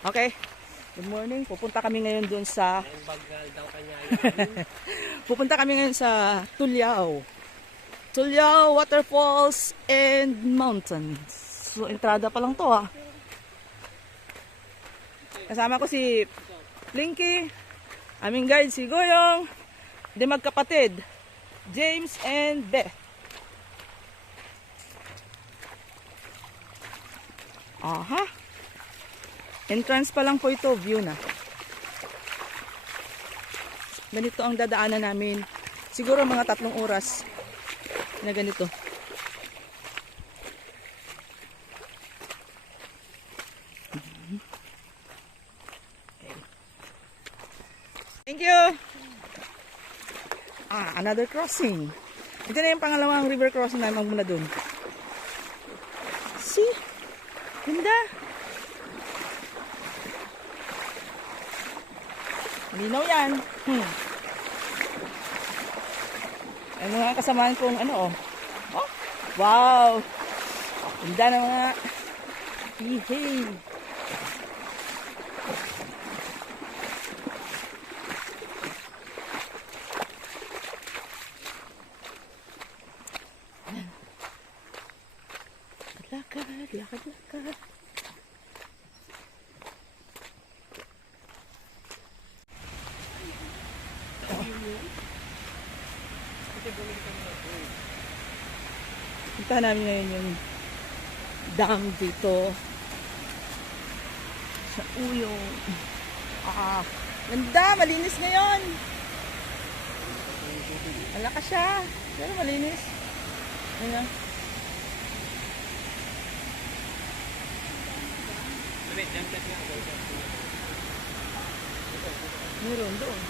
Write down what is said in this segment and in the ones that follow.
Okay. Good morning. Pupunta kami ngayon doon sa pupunta kami ngayon sa Uyong. Uyong Waterfalls and Mountains. So, entrada pa lang to Kasama ko si Blinky, aming guide si Uyong, di magkapatid, James and Beth. Aha. Entrance pa lang po ito, view na. Ganito ang dadaanan namin. Siguro mga 3 oras na ganito. Okay. Thank you! Another crossing. Ito na yung pangalawang river crossing namin mula dun. See? Ganda! Linaw yan. Ay mga kasamaan kong Oh, wow! Ganda na mga ihey. Lakad, lakad, lakad. Punta namin ngayon yung dam dito sa Uyong. Ganda, malinis ngayon. Malakas siya, pero malinis. Ayan. Meron doon.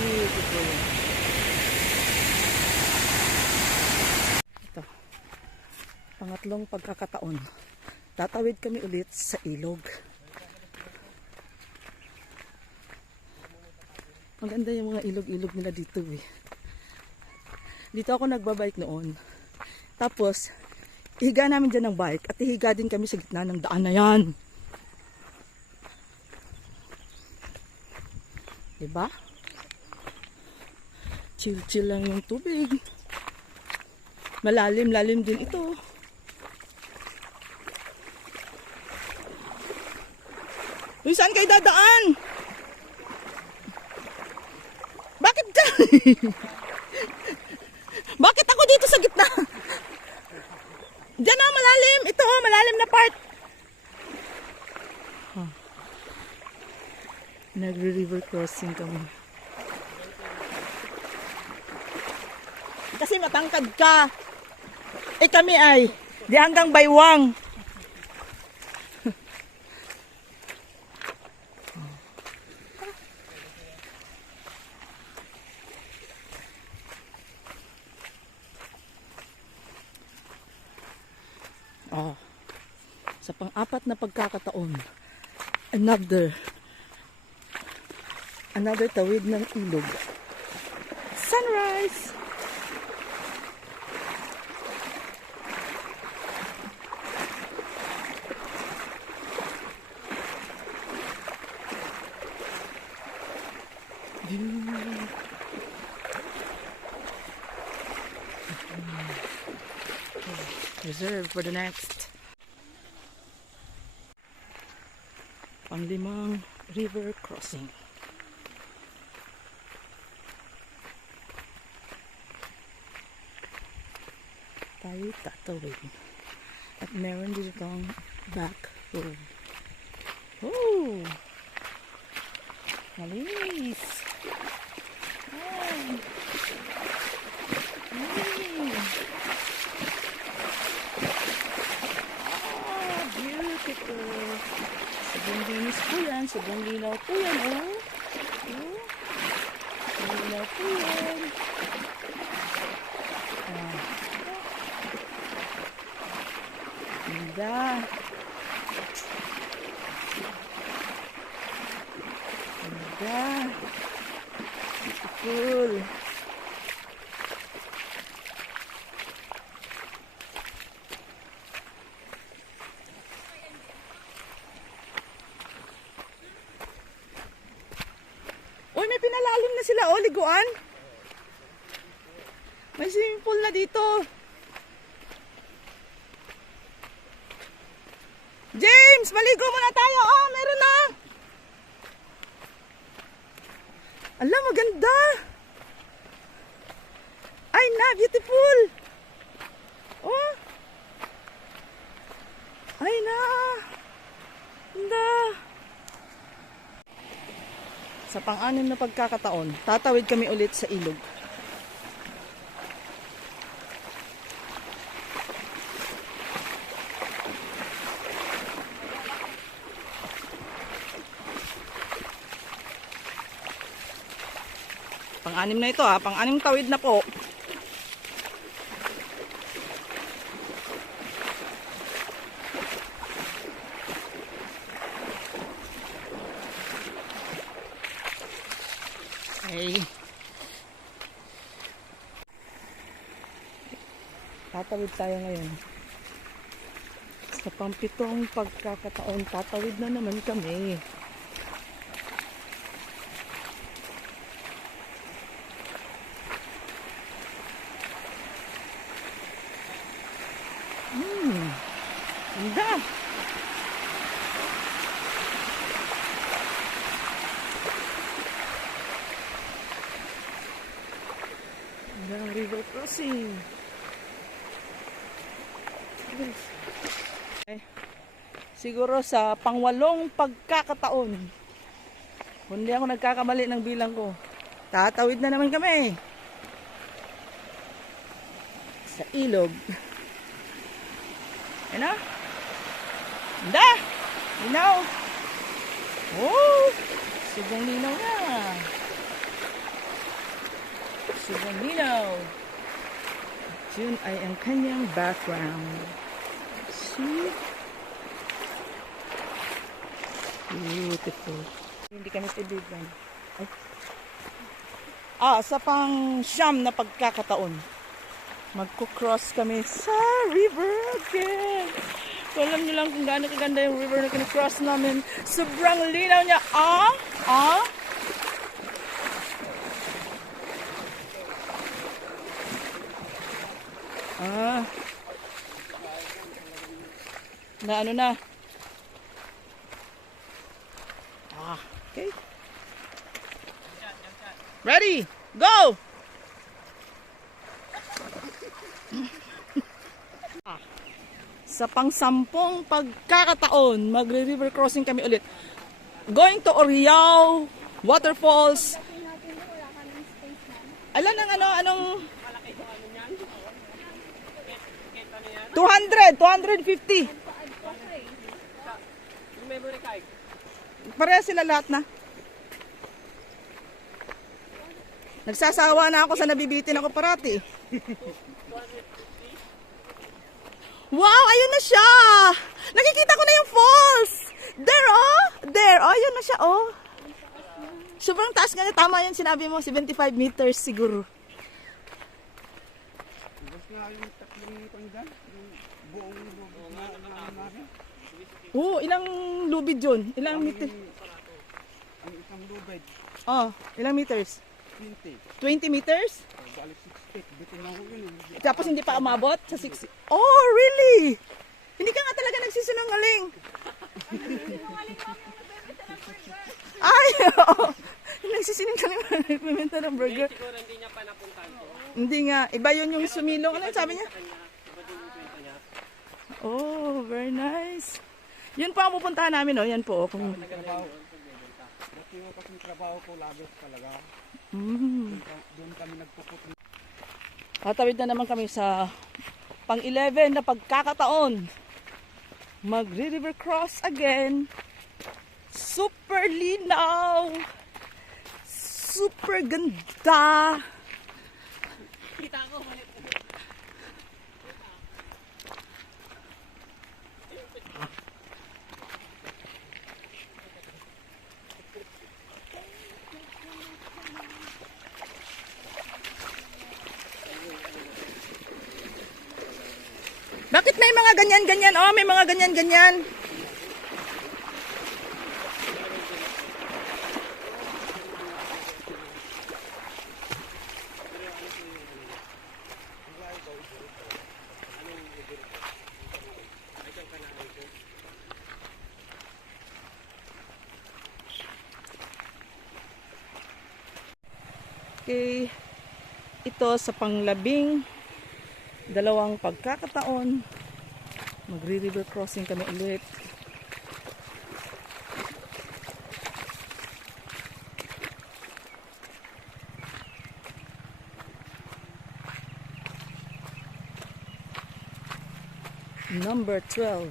Beautiful. Ito. Pangatlong pagkakataon. Tatawid kami ulit sa ilog. Maganda yung mga ilog-ilog nila dito Dito ako nagbabike noon. Tapos, ihiga namin dyan ng bike at ihiga din kami sa gitna ng daan na yan. Diba? Chill-chill lang yung tubig. Malalim-lalim din ito. Uy, saan kayo dadaan? Bakit dyan? Bakit ako dito sa gitna? Diyan malalim. Ito malalim na part. Nagre-river crossing kami. Kasi matangkad ka. Kami ay di hanggang baywang. Sa pang-apat na pagkakataon, another tawid ng ilog. Sunrise! Reserve for the next. Panglimang river crossing. Tayo tatawid. At meron dito itong back road. Oh! Malinis! Ay! Ah, beautiful! Sobrang linis po yan. Sobrang linaw po yan, oh! Oh! Sobrang linaw po yan. Ah. Ganda! Ganda! Beautiful! Uy, may pinalalim na sila, oh, liguan. May swimming pool na dito. James, maligo muna tayo. Oh, meron na. Alam, maganda. Ay na, beautiful. Oh. Ay na. Ganda. Sa pang-anim na pagkakataon, tatawid kami ulit sa ilog. Pang-anim na ito ha, pang-anim tawid na po. Okay. Tatawid tayo ngayon. Sa pang-pitong pagkakataon, tatawid na naman kami. Ganda! Ganda river crossing. Siguro sa pangwalong pagkakataon, kung hindi ako nagkakamali ng bilang ko, tatawid na naman kami sa ilog. Ano? Ganda! Linaw! Oh! Sobrang linaw na! Sobrang linaw! Yun ay ang kanyang background. See? Beautiful. Hindi kami tibigan. Sa pang-siyam na pagkakataon, magko-cross kami sa river again. So, alam nyo lang kung gaano kaganda yung river na kinocross namin. Sobrang linaw niya. Na ano na. Okay. Ready? Go! Sa pang-sampung pagkakataon, magre-river crossing kami ulit. Going to ORIAO waterfalls. Alam ng anong 250. Pareha sila lahat na. Nagsasawa na ako sa nabibitin ako parati. Wow, ayun na siya. Nakikita ko na yung falls. There, oh. There, oh, ayun na siya, oh. Sobrang taas nga na. Tama yan, sinabi mo, 75 meters siguro. Oh, ilang lubid yun? Ilang meters? Ang isang lubid. Oh, ilang meters? 20. 20 meters? Balik 6 feet. Bitin ako yun. Tapos hindi pa umabot sa 6. Oh, really? Hindi ka nga talaga nagsisinungaling. Ay, oo. Nagsisiling kami nagbibenta ng burger. Siguro hindi niya pa napuntahan ko. Hindi nga. Iba yun yung sumilong. Ano yung sabi niya? Iba din yung kwento niya. Oh, very nice. Yun po ang pupuntahan namin, oh. Yan po. Kung... Trabaho. Dati yung kasing trabaho ko labis talaga. Doon kami nagpuput. Tatawid na naman kami sa pang-11 na pagkakataon. Magre-river cross again. Super linaw. Super ganda. Kita ko, balik. Bakit may mga ganyan-ganyan? Oh, may mga ganyan-ganyan. Okay. Ito sa panglabing dalawang pagkakataon, magre-river crossing kami ulit. Number 12.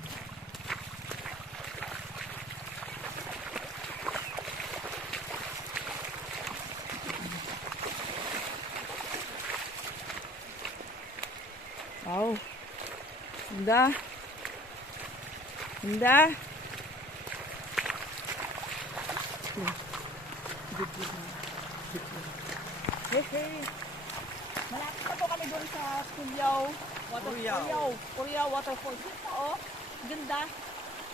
Wow. Ganda. Ganda. Hey, hey. Malapit na po kami doon sa ORIAO waterfall. Dito, oh. Ganda.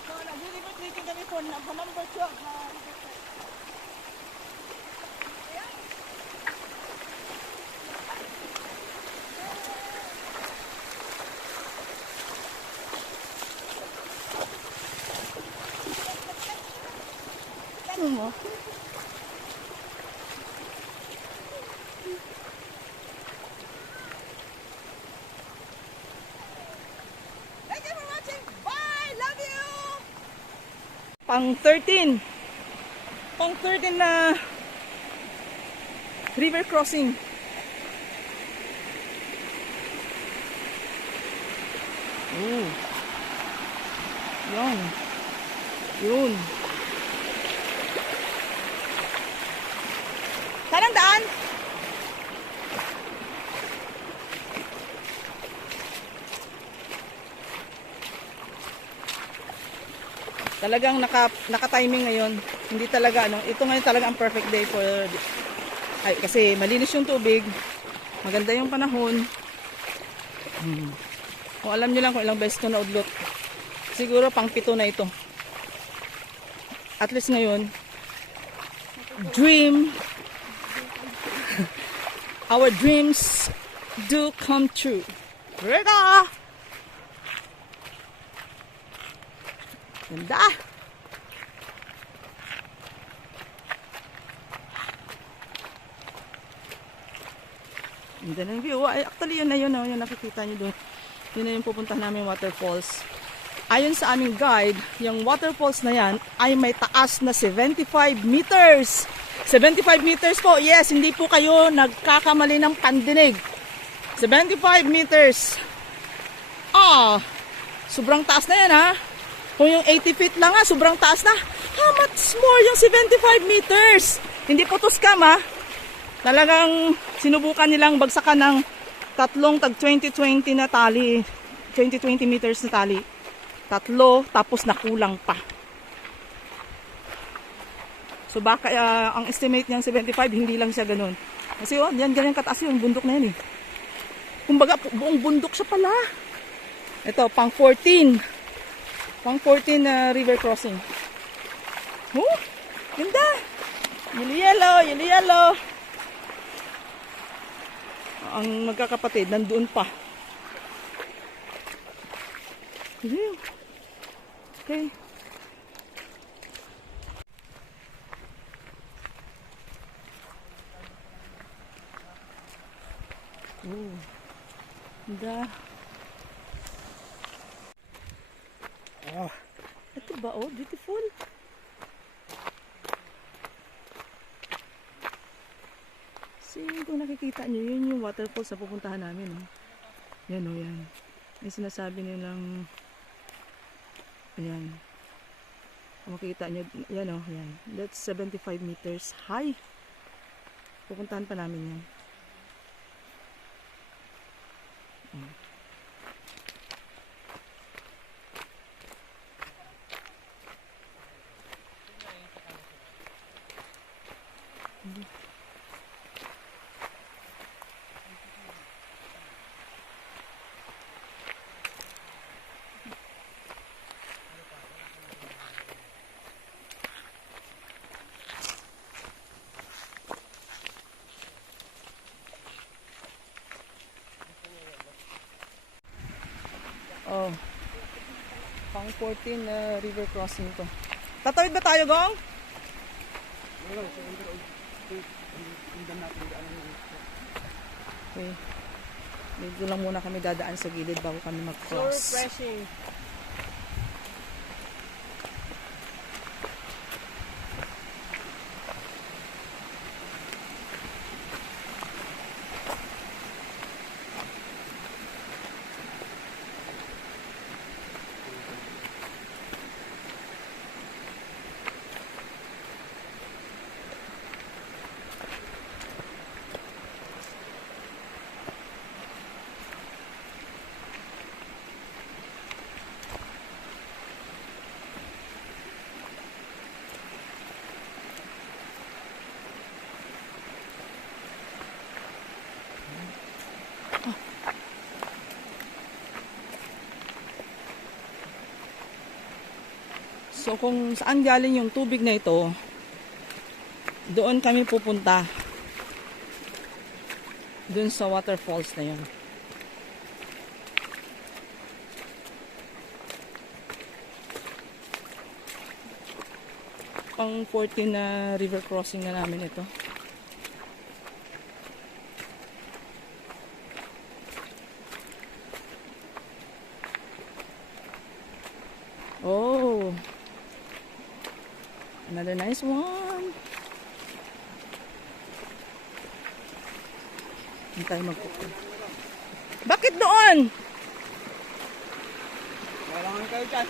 So, nag-river trekking kami for number 12. Ano mo? Thank you for watching. Bye! Love you! Pang 13 na river crossing. Oh. Yun. Yun. Saan ang daan? Talagang naka-timing ngayon. Hindi talaga ano, ito ngayon talaga ang perfect day for kasi malinis yung tubig. Maganda yung panahon. Kung alam niyo lang kung ilang beses ko na udlot. Siguro pang 7 na ito. At least ngayon our dreams do come true. Rega! Ganda! Ganda ng view. Actually, yun na yun. Yung nakikita nyo doon. Yun na yung pupunta namin waterfalls. Ayon sa aming guide, yung waterfalls na yan ay may taas na 75 meters. 75 meters po. Yes, hindi po kayo nagkakamali ng pandinig. 75 meters. Sobrang taas na yan ha. Kung yung 80 feet lang ha, sobrang taas na. How much more yung 75 meters? Hindi po to scam ha. Talagang sinubukan nilang bagsakan ng tatlong tag 20-20 na tali. 20-20 meters na tali. Tatlo, tapos nakulang pa. So baka ang estimate niyang 75, hindi lang siya ganun. Kasi yan ganyan kataas yung bundok na yan eh. Kumbaga buong bundok siya pala. Ito, pang 14. Pang 14 na river crossing. Oh, ganda. Yellow. Ang magkakapatid, nandoon pa. Okay. Oh. Ganda. Oh, Ito ba? Oh, beautiful. See, kung nakikita nyo, yun yung waterfalls na pupuntahan namin. Oh. Yan o, yan. Yung sinasabi nilang, ayan. Kung makikita nyo, yan o, yan. That's 75 meters high. Pupuntahan pa namin yan. Oh. Pang 14 river crossing to. Tatawid ba tayo, Gong? wala. Tingnan natin daan ng Okay. Dito lang muna kami dadaan sa gilid bago kami So mag-cross. refreshing. So kung saan galing yung tubig na ito, doon kami pupunta. Doon sa waterfalls na yun. Pang 14 na river crossing na namin ito. Oh, another nice one. Hindi tayo magpupunta. Bakit doon? kailangan kayo dyan.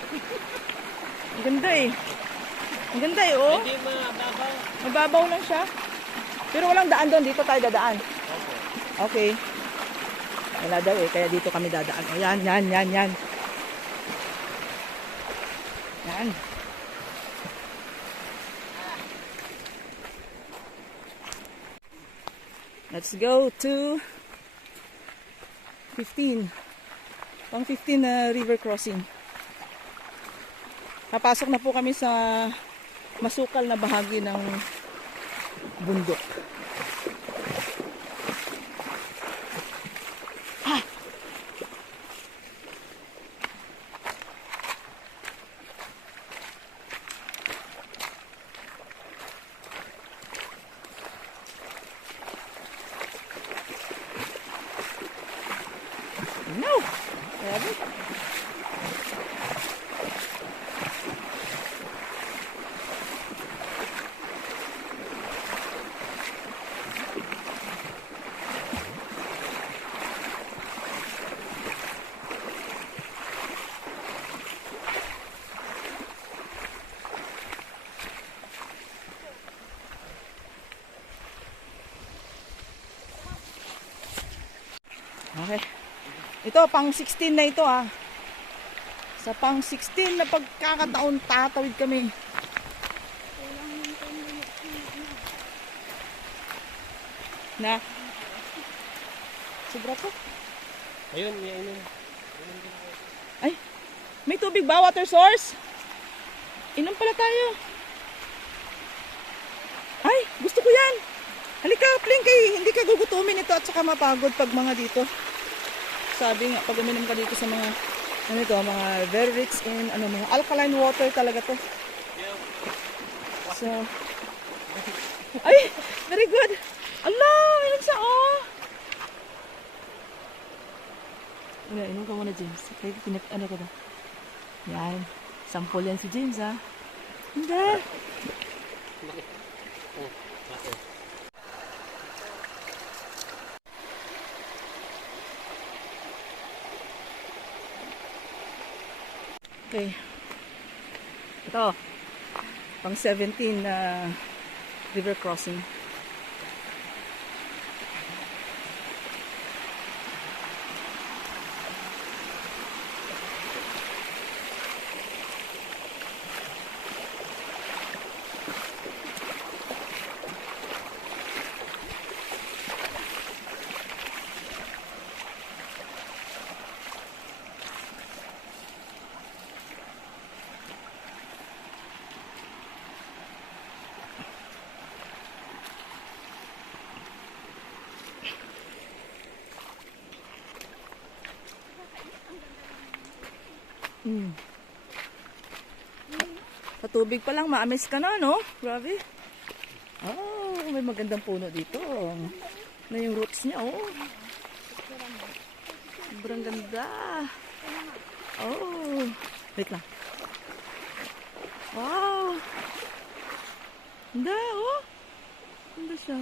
Ang ganda eh. Ang ganda eh, oh. Hindi mababaw. Mababaw lang siya. Pero walang daan doon. Dito tayo dadaan. Okay. Wala daw eh. Kaya dito kami dadaan. O yan, yan, yan, yan. Yan. Let's go to 15. Pang 15 na river crossing. Papasok na po kami sa masukal na bahagi ng bundok. No! Grabe. Okay. Ito, pang 16 na ito ah. Sa pang 16 na pagkakataon, tatawid kami. Na? Sobra ko. Ayun, may ano. Ay, may tubig ba? Water source? Inom pala tayo. Ay, gusto ko yan. Halika, Pling, kay hindi ka gugutumin ito at saka mapagod pag mga dito. Sabi nga, pag uminom ka dito sa mga, ano ito, mga very rich in, ano, mga alkaline water talaga to. So, ay, very good. Allah, inom siya, oh. Ano, inom ka muna, James. Okay, ano ka ba? Yan. Sample yan si James, ha? Hindi. Oh, bakit? Okay. Ito. Pang 17 na river crossing. Sa tubig pa lang, maamis ka na, no? Grabe. Oh, may magandang puno dito. Na yung roots niya, oh. Sobrang ganda. Oh. Wait lang. Wow. Ganda, oh. Ganda siya.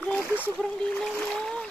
Grabe, sobrang linaw niya. Oh.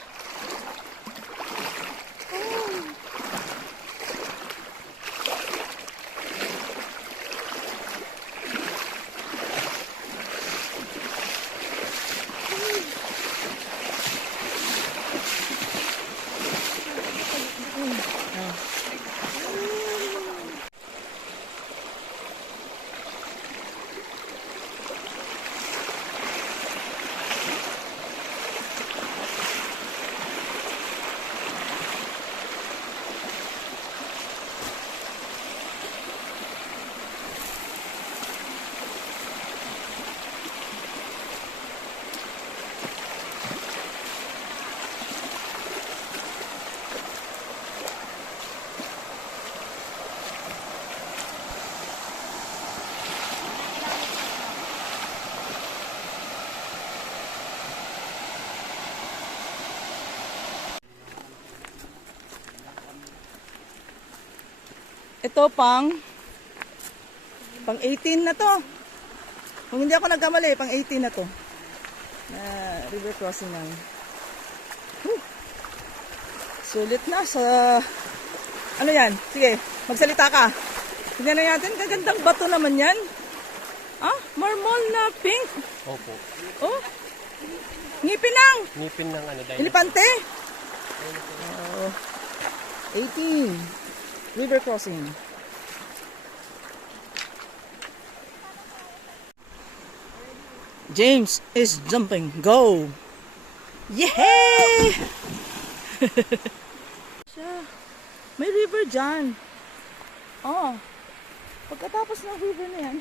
Ito pang 18 na to. Kung hindi ako nagkamali, pang 18 na to. Na river crossing lang. Sulit na sa... Ano yan? Sige, magsalita ka. Tignan na natin, kagandang bato naman yan. Ah, marmol na pink. Opo. Oh, ngipin lang. Ngipin ng ano dahil. Elepante. Oh, 18. River crossing. James is jumping. Go! Yay! May river dyan. Oh. Pagkatapos ng river na yan,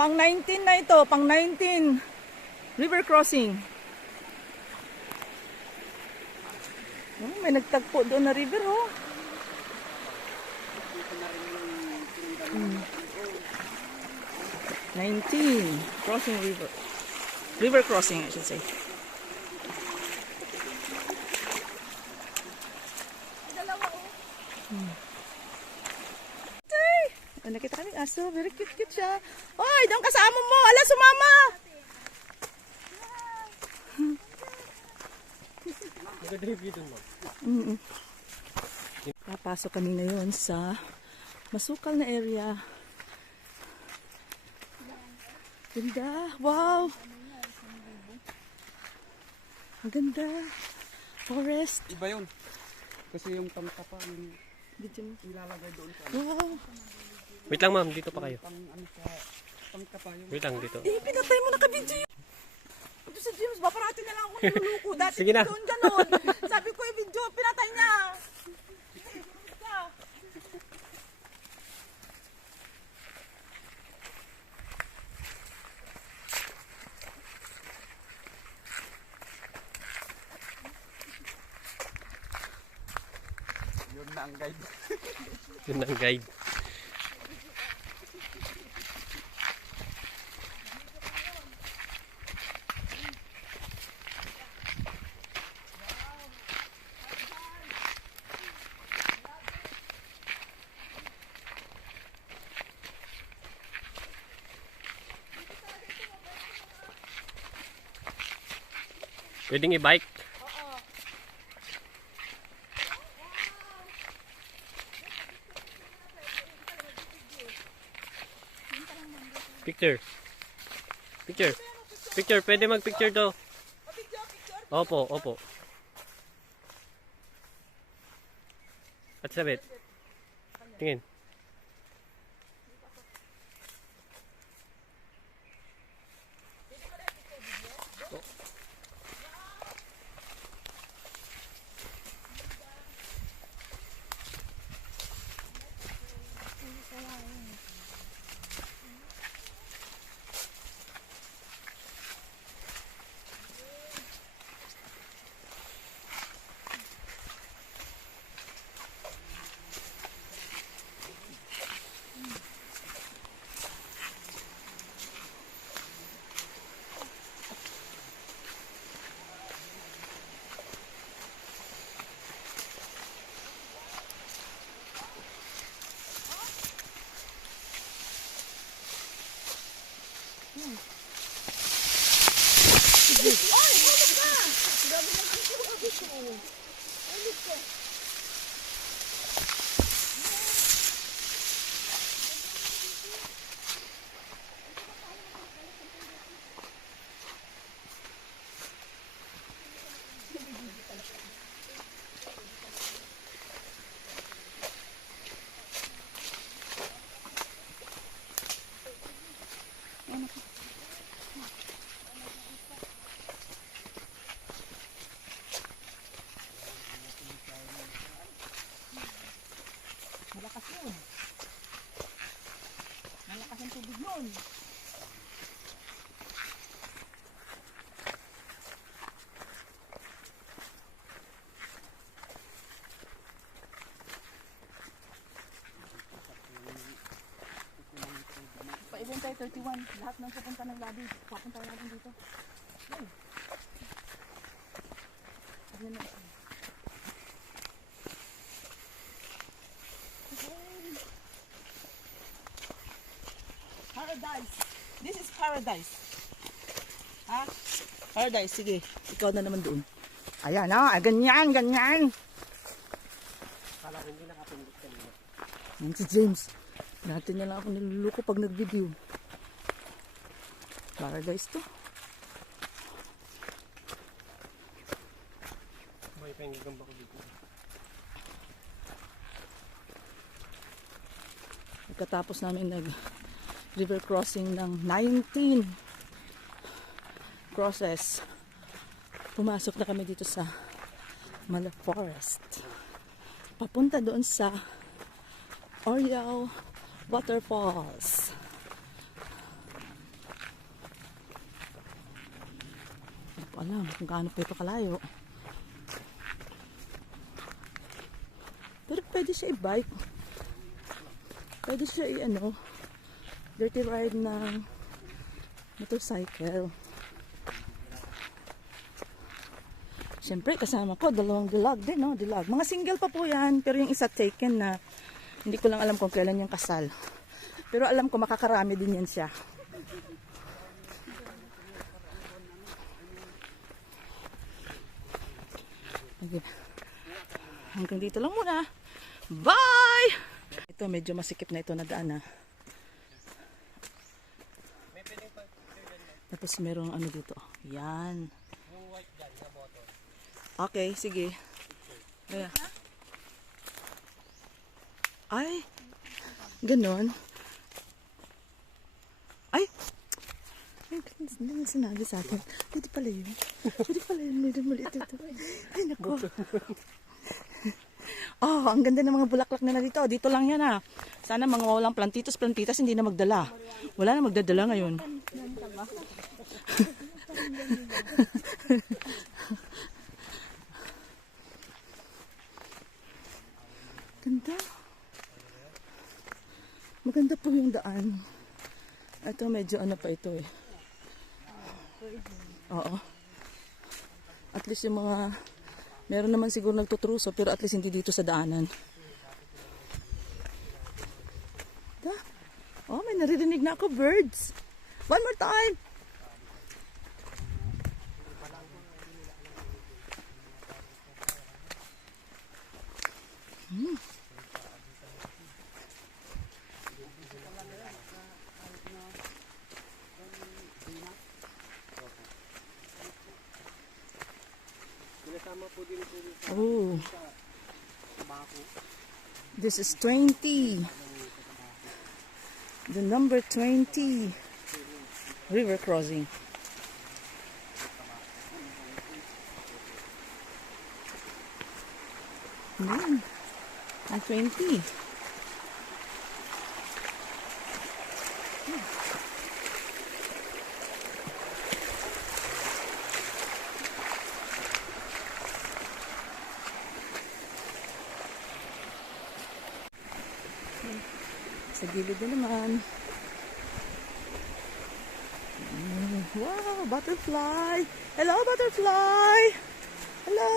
pang 19 na ito. Pang 19. River crossing. Oh, may nagtagpo doon na river, oh. 19 crossing river crossing I should say. Ay, nakita kami aso, very cute siya. Oy, doon kasama mo, ala sumama. Papasok kami ngayon sa masukal na area. Ganda. Wow. Ang ganda. Forest. Iba yun. Kasi yung tamtapa Dito mo. ilalagay doon sa Wow. Wait lang ma'am, dito pa kayo. tamtapa yung Wait lang dito. Pinatay mo na ka-video. Ito si James, baparati na lang ako niluluko. Dati Sige na. doon ganon. Sabi ko yung video, pinatay niya. na ang guide. Yun ang guide. Pwedeng i-bike. Picture. Picture. Picture. Pwede mag-picture daw. Opo, opo. At sabit. Tingin. Malakas yun. Malakas ang tubig nun. Paibon tayo 31. Lahat ng pupunta ng labi. Papunta natin dito. Ay. Ayan na. Paradise. This is paradise. Ha? Paradise. Sige. Ikaw na naman doon. Ayan na. Ganyan. Ganyan. Kala ko hindi nakapindot kanina. Yan si James. Natin niya lang ako niluluko pag nag-video. Paradise to. May pahinggan ba ko dito? Pagkatapos namin nag-river crossing ng 19 crosses, pumasok na kami dito sa Mala Forest. Papunta doon sa ORIAO Waterfalls. Hindi ko alam kung gaano pa ito kalayo. Pero pwede siya i-bike. Pwede siya i-ano, dirty ride ng motorcycle. Siyempre, kasama ko, dalawang dilag din, no? Dilag. Mga single pa po yan, pero yung isa taken na hindi ko lang alam kung kailan yung kasal. Pero alam ko, makakarami din yan siya. Okay. Hanggang dito lang muna. Bye! Ito, medyo masikip na ito na daan, ha? Tapos merong ano dito. Yan. Yung white dyan na bottle. Okay, sige. Ayan. Ay, ganon. Ay, hindi na sinabi sa akin. Pwede pala yun. Pwede pala yun. Medyo maliit ito. Ay, naku. Oh, ang ganda ng mga bulaklak na dito. Dito lang yan, ha. Sana mga walang plantitos, plantitas, hindi na magdala. Wala na magdadala ngayon. Maganda po yung daan. Ito medyo ano pa ito eh. Oo. At least yung mga, meron naman siguro nagtutruso, pero at least hindi dito sa daanan. Oh, may naririnig na ako, birds. One more time. Sinasama po din po sa Oh, tabako. this is 20. The number 20 river crossing. Ang 20. Sa gilid na naman. Wow, butterfly. Hello, butterfly. Hello.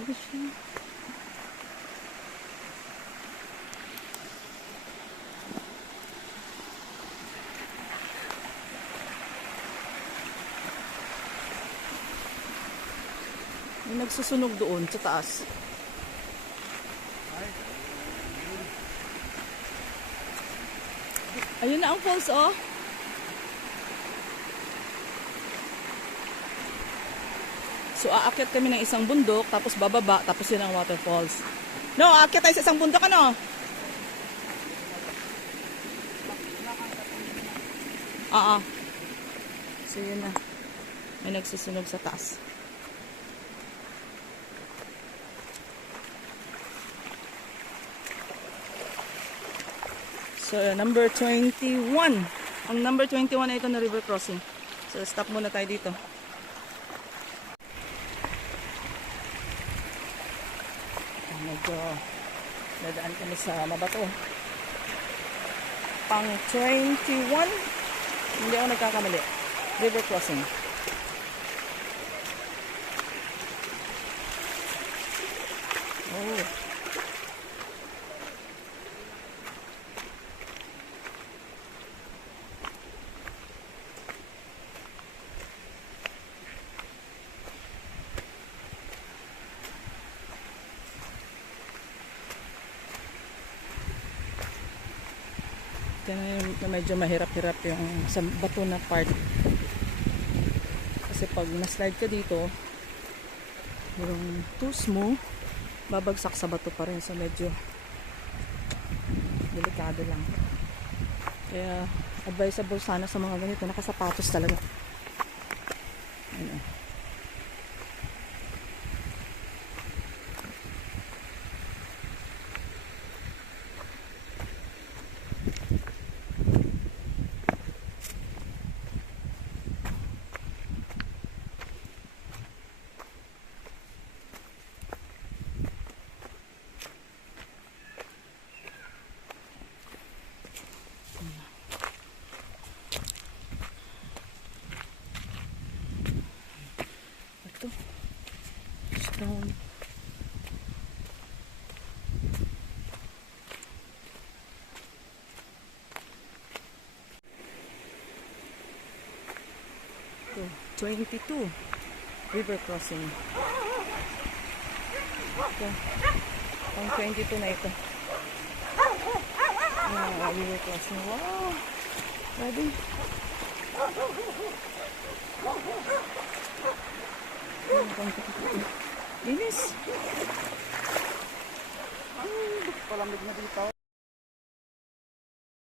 Ano siya? May nagsusunog doon sa taas. Ayun na ang falls, oh. So, aakyat kami ng isang bundok, tapos bababa, tapos yun ang waterfalls. No, aakyat tayo sa isang bundok, ano? Oo. So, yun na. May nagsusunog sa taas. So, number 21. Ang number 21 na ito na river crossing. So, stop muna tayo dito. Medyo nadaan kami sa mabato. Pang 21. Hindi ako nagkakamali. River crossing. Oh. Na medyo mahirap-hirap yung sa bato na part kasi pag na-slide ka dito yung toes mo babagsak sa bato pa rin, so medyo delikado lang, kaya advisable sana sa mga ganito nakasapatos talaga. Ayun. Stone. Ito, 22 river crossing. Ito, pang 22 na ito. River crossing. Wow! Grabe. Pang 22. Linis. Palamig na dito.